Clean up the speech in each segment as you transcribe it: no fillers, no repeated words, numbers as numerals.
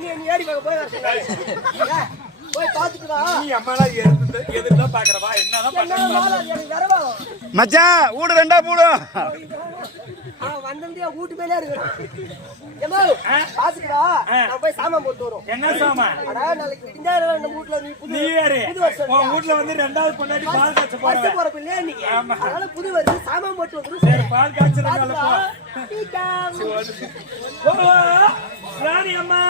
நீ ஏறி போய் போய் பாத்துட்டு நீ அம்மாலா எதுதான் பாக்குறவா என்னதான் பண்ற மச்சான் வீடு ரெண்டா போடும் வந்தே வீட்டு மேலே இருக்கு பாத்துக்கடா நான் போய் சாமான் போட்டு வரோம் என்ன சாமான் நாளைக்கு விடிஞ்சா நம்ம வீட்ல நீ புது வீட்ல வந்து ரெண்டாவது பொண்டாட்டி பால் காய்ச்ச போற பிள்ளை நீங்க அதனால புது வருது சாமான் போட்டு வந்துரும் பால் காய்ச்சறதால போ ராணி அம்மா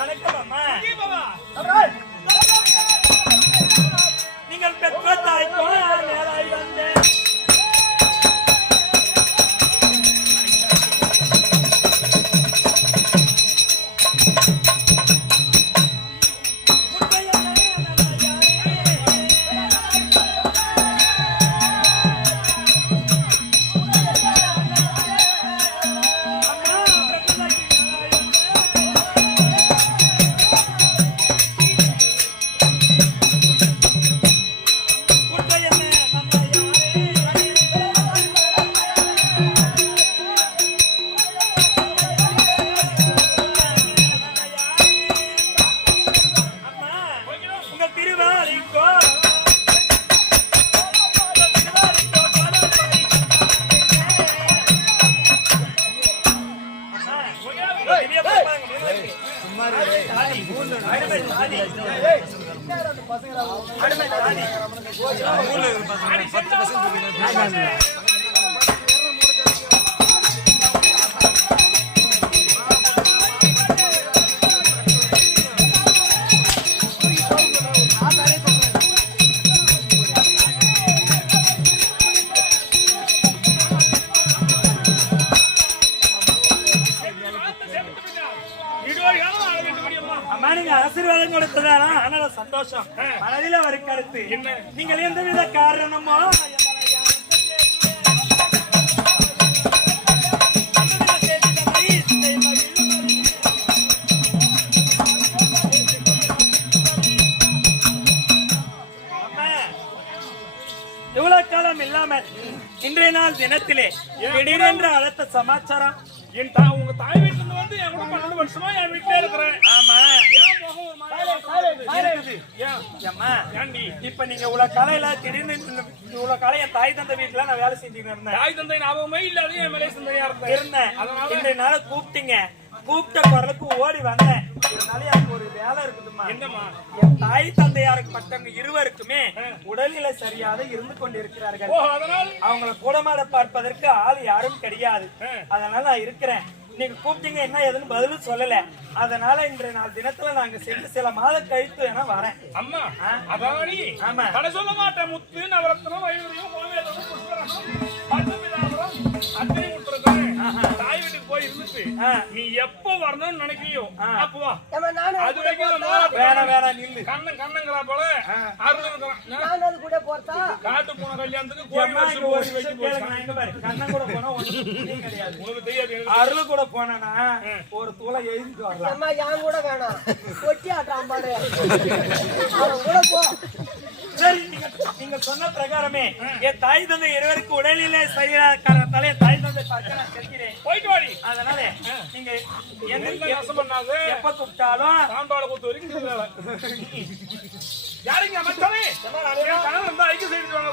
வணக்கம் அம்மா நீங்கள் பெற்ற தாய்க்கோ நேராய் வந்தேன் ஆசீர்வாதம் கொடுத்ததால அதனால சந்தோஷம் மனதில ஒரு கருத்து என்ன நீங்கள் எந்தவித காரணமோ இவ்வளவு காலம் இல்லாமல் இன்றைய நாள் தினத்திலே திடீரென்று அழைத்த சமாச்சாரம் உங்க தாய் வீட்டுல வந்து என் கூட 12 வருஷமா என் வீட்டுல இருக்கிறேன். ஆமா இப்ப நீங்க இவ்வளவு காலையில திடீர்னு இவ்வளவு காலைய தாய் தந்தை வீட்டுல நான் வேலை செஞ்சுட்டு இருந்தேன். தாய் தந்தை ஞாபகமே இல்லாத என் மேலே சிந்தையா இருந்தேன். அதனால இன்றைய நாள் கூப்பிட்டீங்க. கூப்பிட்ட குரலுக்கு ஓடி வந்தேன். இதனால எனக்கு ஒரு வேலை இருக்குதுமா. என்னமா? என் தாய் தந்தையாருக்கு பட்டவங்க இருவருக்குமே உடல்நிலை சரியாக இருந்து கொண்டிருக்கிறார்கள். அவங்களை கூடமாட பார்ப்பதற்கு ஆள் யாரும் கிடையாது. அதனால நான் இருக்கிறேன். நீங்க கூப்பிட்டீங்க என்ன ஏதுன்னு பதிலும் சொல்லல. அதனால இன்றைய நாள் தினத்துல நாங்க சென்று சில மாதம் கழித்து வேணா வரேன். அம்மா அதானி ஆமா கடை சொல்ல மாட்டேன். முத்து நவரத்னம் வைரூரியம் கோவேதம் புஷ்பரகம் பச்சமிதாபுரம் அத்தனை முத்துறேன். தாய் வீட்டுக்கு போய் இருந்துட்டு நீ எப்போ வரணும்னு நினைக்கிறியோ அப்போ வா. அது வரைக்கும் வேணாம் நில்லு. கண்ணங்கறா போல அருள் இருக்கான். நான் அது கூட போறதா காட்டு போன கல்யாணத்துக்கு கோவில் ஒரு வச்சு கேளுங்க. நான் இங்க பாரு கண்ணன் கூட போனா ஒண்ணும் கிடையாது. உங்களுக்கு தெரியாது. அருள் கூட போனானா ஒரு தூளை எழுதிட்டு வரலாம். அம்மா யான் கூட வேணாம். கொட்டி ஆட்றான் பாரு. அவன் கூட போ. சரி நீங்க சொன்ன பிரகாரமே என் தாய் தந்தை இருவருக்கு உடல்நிலை சரியான காரணத்தால என் தாய் தந்தை பார்க்க நான் செல்கிறேன். போயிட்டு வாடி. அதனால நீங்க எந்த யோசனை பண்ணாத. எப்ப கூப்பிட்டாலும் சாம்பாட கூத்து வரைக்கும் யாருங்க மச்சானே கணவன் வந்து ஐக்கிய செய்து வாங்க.